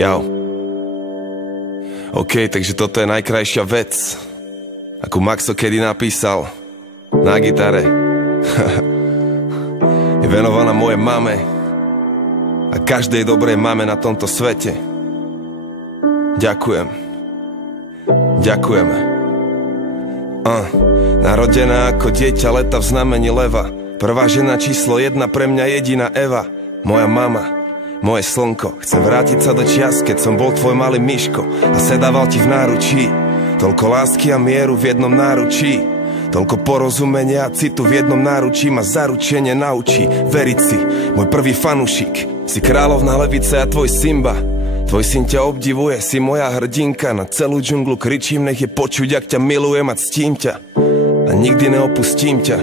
Jau. OK, takže toto je najkrajšia vec, akú Maxo kedy napísal na gitare. Je venovaná mojej mame a každej dobrej mame na tomto svete. Ďakujem. Ďakujeme. Narodená ako dieťa leta v znamení leva, prvá žena číslo 1, pre mňa jediná Eva. Moja mama, moje slnko. Chcem vrátiť sa do čias, keď som bol tvoj malý myško a sedával ti v náručí. Toľko lásky a mieru v jednom náručí, toľko porozumenia a citu v jednom náručí ma zaručenie naučí veriť si, môj prvý fanušik. Si kráľovná levice a tvoj Simba. Tvoj syn ťa obdivuje, si moja hrdinka. Na celú džunglu kričím, nech je počuť, ak ťa milujem a ctím ťa a nikdy neopustím ťa.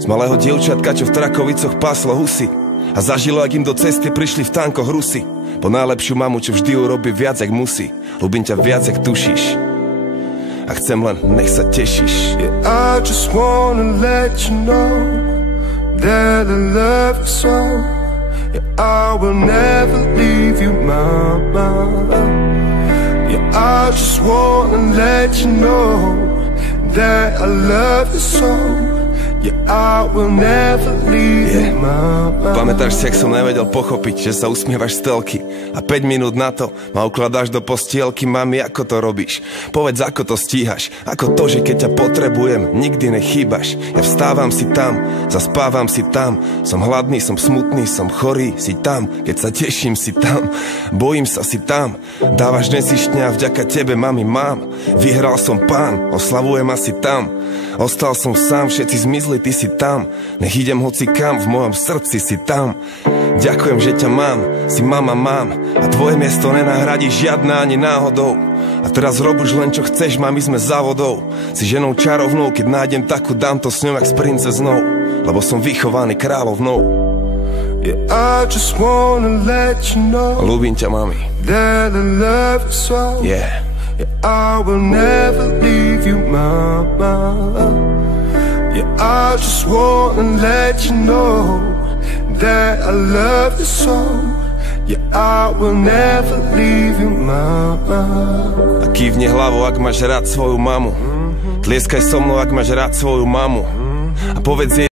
Z malého dievčatka, čo v Trakovicoch páslo husy a zažilo, ak im do cesty prišli v tankoch Rusy. Po najlepšiu mamu, čo vždy urobí viac, jak musí. Ľúbim ťa viac, jak tušíš a chcem len, nech sa tešíš. Yeah, I just wanna let you know that I love you so. Yeah, I will never leave you, mama. Yeah, I just wanna let you know that I love you so. Yeah, I will never leave you, mama. Pamätáš si, jak som nevedel pochopiť, že sa usmievaš z telky a 5 minút na to ma ukladáš do postielky. Mami, ako to robíš? Povedz, ako to stíhaš? Ako to, že keď ťa potrebujem, nikdy nechýbaš? Ja vstávam, si tam, zaspávam, si tam. Som hladný, som smutný, som chorý, si tam. Keď sa teším, si tam. Bojím sa, si tam. Dávaš nesišťa, vďaka tebe, mami, mám. Vyhral som pán, oslavujem asi tam. Ostal som sám, všetci zmizli, ty si tam. Nech idem hoci kam, v mojom srdci si tam. Ďakujem, že ťa mám, si mama, mám. A tvoje miesto nenahradí žiadna ani náhodou. A teraz rob už len čo chceš, mami, sme závodou. Si ženou čarovnou, keď nájdem takú, dám to s ňou jak s princeznou, lebo som vychovaný kráľovnou. Yeah, I just wanna let you know. Ľúbim ťa, mami. That I love you so. Yeah. Yeah, I will never leave you, mama. Yeah, I just wanna let you know that I love you so. Yeah, I will never leave you, mama. A kývni hlavou, ak máš rád svoju mamu. Tlieskaj so mnou, ak máš rád svoju mamu. A povedz jej,